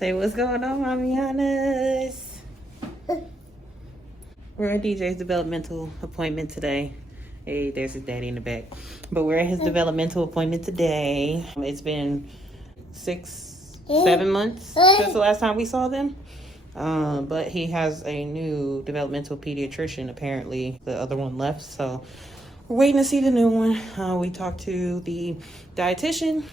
Say what's going on, Mamianas. We're at DJ's developmental appointment today. Hey, there's his daddy in the back. But we're at his developmental appointment today. It's been 6-7 months since the last time we saw them. But he has a new developmental pediatrician. Apparently the other one left, so we're waiting to see the new one. We talked to the dietitian.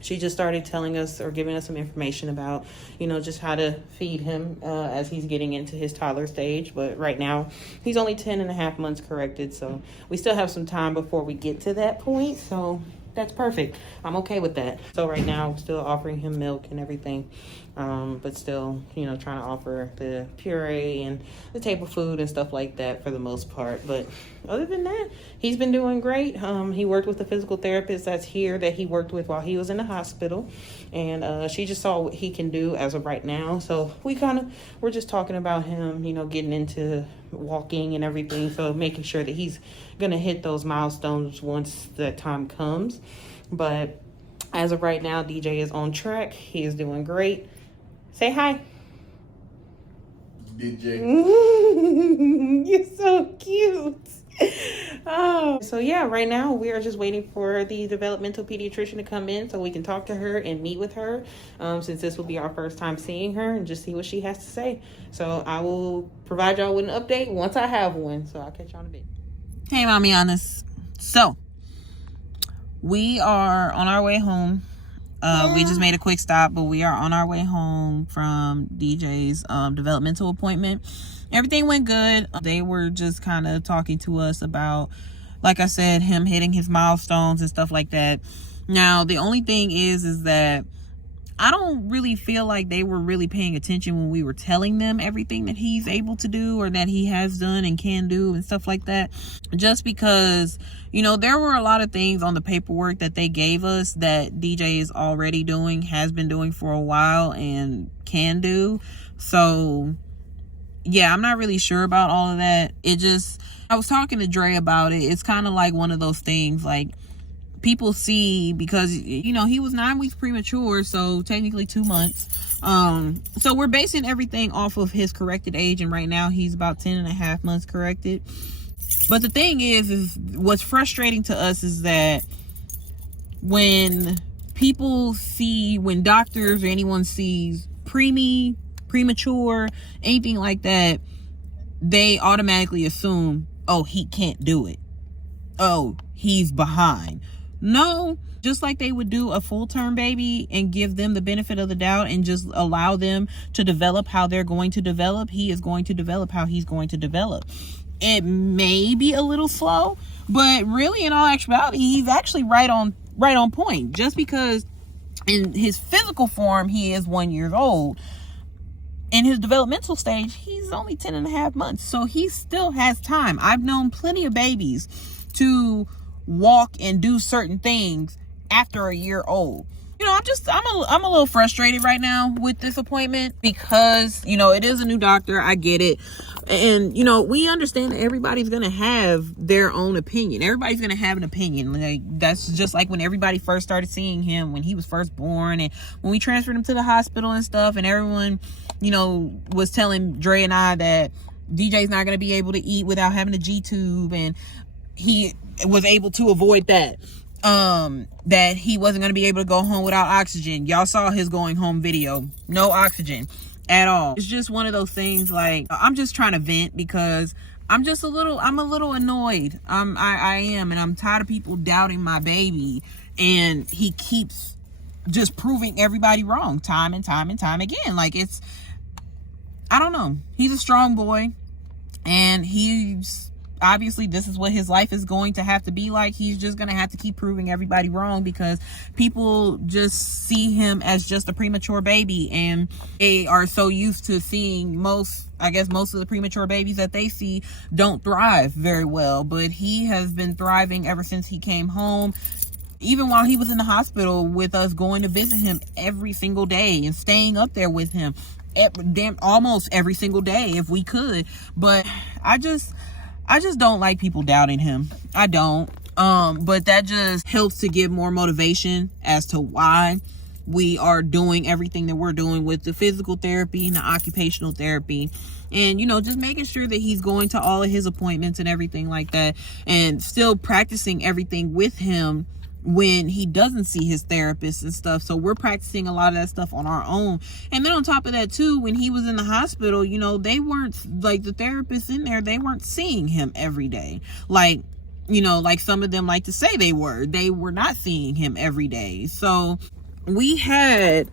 She just started telling us or giving us some information about, just how to feed him as he's getting into his toddler stage. But right now, he's only 10.5 months corrected. So we still have some time before we get to that point. So that's perfect. I'm okay with that. So right now, I'm still offering him milk and everything. But still, trying to offer the puree and the table food and stuff like that for the most part. But other than that, he's been doing great. He worked with the physical therapist that's here that he worked with while he was in the hospital. And she just saw what he can do as of right now. So we're just talking about him, getting into walking and everything. So making sure that he's going to hit those milestones once that time comes. But as of right now, DJ is on track. He is doing great. Say hi. DJ. You're so cute. So yeah, right now we are just waiting for the developmental pediatrician to come in so we can talk to her and meet with her, since this will be our first time seeing her, and just see what she has to say. So I will provide y'all with an update once I have one. So I'll catch y'all in a bit. Hey, Mamianas. So we are on our way home. We just made a quick stop, but we are on our way home from DJ's developmental appointment. Everything went good. They were just kind of talking to us about, like I said, him hitting his milestones and stuff like that. Now, the only thing is that I don't really feel like they were really paying attention when we were telling them everything that he's able to do or that he has done and can do and stuff like that. Just because, there were a lot of things on the paperwork that they gave us that DJ is already doing, has been doing for a while, and can do. So, yeah, I'm not really sure about all of that. I was talking to Dre about it. It's kind of like one of those things, like, people see, because he was 9 weeks premature, so technically 2 months. So we're basing everything off of his corrected age, and right now he's about 10.5 months corrected. But the thing is what's frustrating to us is that when doctors or anyone sees premature, anything like that, they automatically assume, oh, he can't do it. Oh, he's behind. No, just like they would do a full-term baby and give them the benefit of the doubt and just allow them to develop how they're going to develop, he is going to develop how he's going to develop. It may be a little slow, but really in all actuality, he's actually right on point. Just because in his physical form, he is 1 year old. In his developmental stage, he's only 10.5 months. So he still has time. I've known plenty of babies to walk and do certain things after a year old. I'm a little frustrated right now with this appointment because, it is a new doctor. I get it. And, we understand that everybody's going to have their own opinion. Everybody's going to have an opinion. Like, that's just like when everybody first started seeing him when he was first born, and when we transferred him to the hospital and stuff, and everyone, was telling Dre and I that DJ's not going to be able to eat without having a G-tube, and he was able to avoid that. That he wasn't going to be able to go home without oxygen. Y'all saw his going home video. No oxygen at all. It's just one of those things, like, I'm just trying to vent because I'm a little annoyed. I am, and I'm tired of people doubting my baby, and he keeps just proving everybody wrong time and time and time again. Like, I don't know. He's a strong boy, and obviously this is what his life is going to have to be like. He's just going to have to keep proving everybody wrong because people just see him as just a premature baby, and they are so used to seeing most of the premature babies that they see don't thrive very well. But he has been thriving ever since he came home, even while he was in the hospital with us, going to visit him every single day and staying up there with him almost every single day if we could. But I just don't like people doubting him. I don't. But that just helps to give more motivation as to why We are doing everything that we're doing with the physical therapy and the occupational therapy, and just making sure that he's going to all of his appointments and everything like that, and still practicing everything with him when he doesn't see his therapist and stuff. So we're practicing a lot of that stuff on our own. And then on top of that too, when he was in the hospital, they weren't, like, the therapists in there, they weren't seeing him every day, like some of them like to say they were not seeing him every day. So we had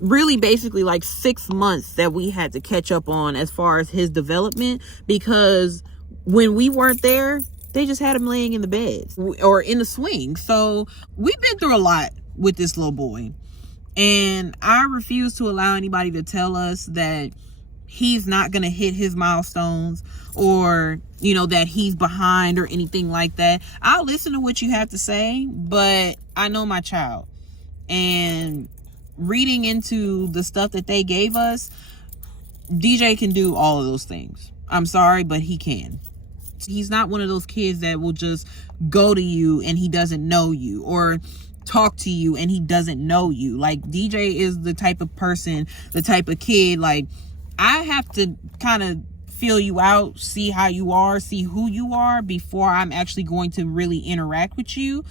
really basically like 6 months that we had to catch up on as far as his development, because when we weren't there, they just had him laying in the bed or in the swing. So we've been through a lot with this little boy, and I refuse to allow anybody to tell us that he's not going to hit his milestones, or that he's behind or anything like that. I'll listen to what you have to say, but I know my child, and reading into the stuff that they gave us, DJ can do all of those things. I'm sorry, but he can. He's not one of those kids that will just go to you and he doesn't know you, or talk to you and he doesn't know you. Like, DJ is the type of person, the type of kid, like, I have to kind of feel you out, see how you are, see who you are before I'm actually going to really interact with you.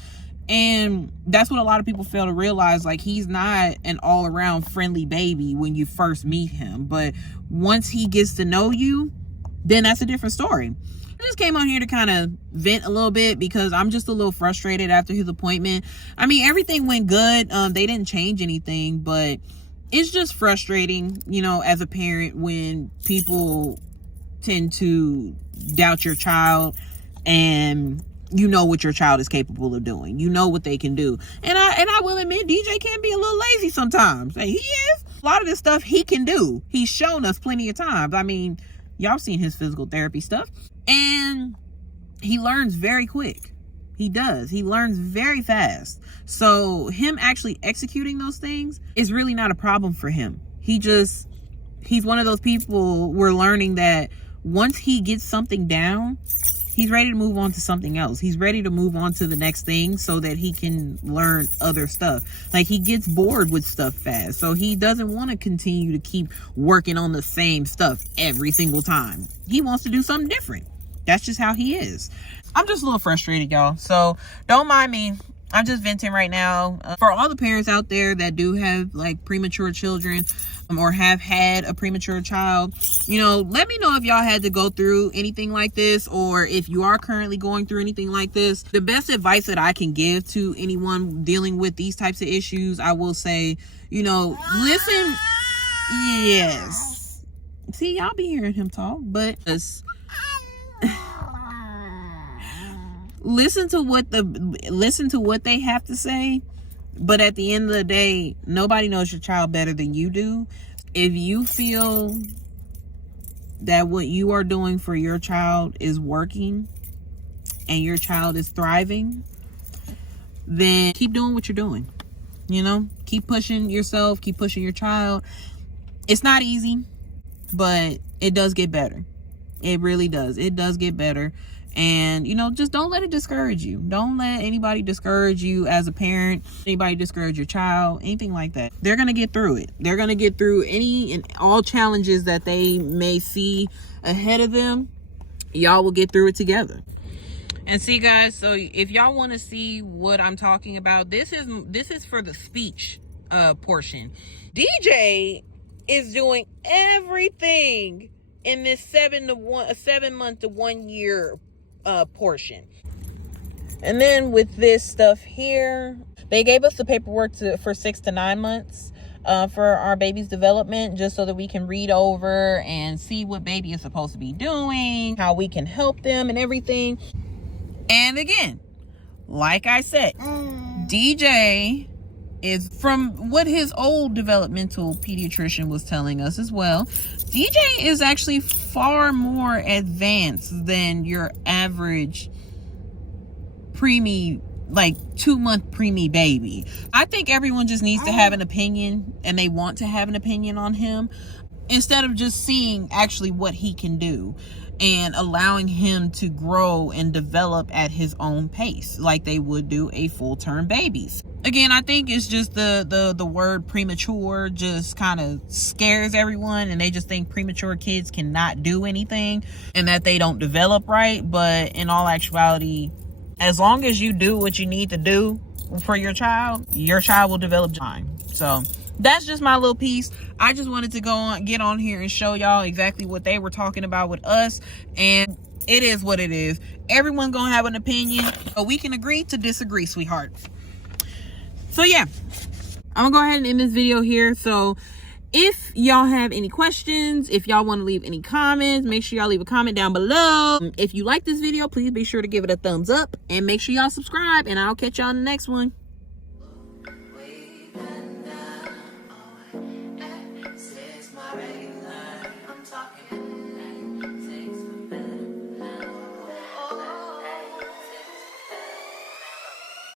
And that's what a lot of people fail to realize. Like, he's not an all-around friendly baby when you first meet him, but once he gets to know you, then that's a different story. I just came on here to kind of vent a little bit because I'm just a little frustrated after his appointment. I mean, everything went good. They didn't change anything, but it's just frustrating, as a parent, when people tend to doubt your child, and what your child is capable of doing. What they can do. And I will admit, DJ can be a little lazy sometimes. Like, he is. A lot of this stuff he can do. He's shown us plenty of times. I mean, y'all seen his physical therapy stuff. And he learns very quick. He does. He learns very fast. So him actually executing those things is really not a problem for him. He's one of those people, we're learning that once he gets something down, he's ready to move on to something else. He's ready to move on to the next thing so that he can learn other stuff. Like, he gets bored with stuff fast. So he doesn't want to continue to keep working on the same stuff every single time. He wants to do something different. That's just how he is. I'm just a little frustrated, y'all. So don't mind me. I'm just venting right now. For all the parents out there that do have like premature children, or have had a premature child, let me know if y'all had to go through anything like this, or if you are currently going through anything like this. The best advice that I can give to anyone dealing with these types of issues, I will say, listen. Yes. See, y'all be hearing him talk, but listen to what they have to say. But at the end of the day, nobody knows your child better than you do. If you feel that what you are doing for your child is working and your child is thriving, then keep doing what you're doing. Keep pushing yourself, keep pushing your child. It's not easy, but it does get better. It really does. It does get better. And, just don't let it discourage you. Don't let anybody discourage you as a parent, anybody discourage your child, anything like that. They're going to get through it. They're going to get through any and all challenges that they may see ahead of them. Y'all will get through it together. And see, guys, so if y'all want to see what I'm talking about, this is for the speech portion. DJ is doing everything in this 7 month to 1 year portion. And then with this stuff here, they gave us the paperwork for 6 to 9 months for our baby's development, just so that we can read over and see what baby is supposed to be doing, how we can help them and everything. And again, like I said, DJ is, from what his old developmental pediatrician was telling us as well, DJ is actually far more advanced than your average preemie, like 2-month preemie baby. I think everyone just needs to have an opinion, and they want to have an opinion on him. instead of just seeing actually what he can do and allowing him to grow and develop at his own pace like they would do a full-term babies. Again, I think it's just the word premature just kind of scares everyone, and they just think premature kids cannot do anything and that they don't develop right. But in all actuality, as long as you do what you need to do for your child will develop time. So that's just my little piece. I just wanted to get on here and show y'all exactly what they were talking about with us, and it is what it is. Everyone gonna have an opinion, but we can agree to disagree, sweetheart. So yeah, I'm gonna go ahead and end this video here. So if y'all have any questions, if y'all want to leave any comments, make sure y'all leave a comment down below. If you like this video, please be sure to give it a thumbs up and make sure y'all subscribe, and I'll catch y'all in the next one.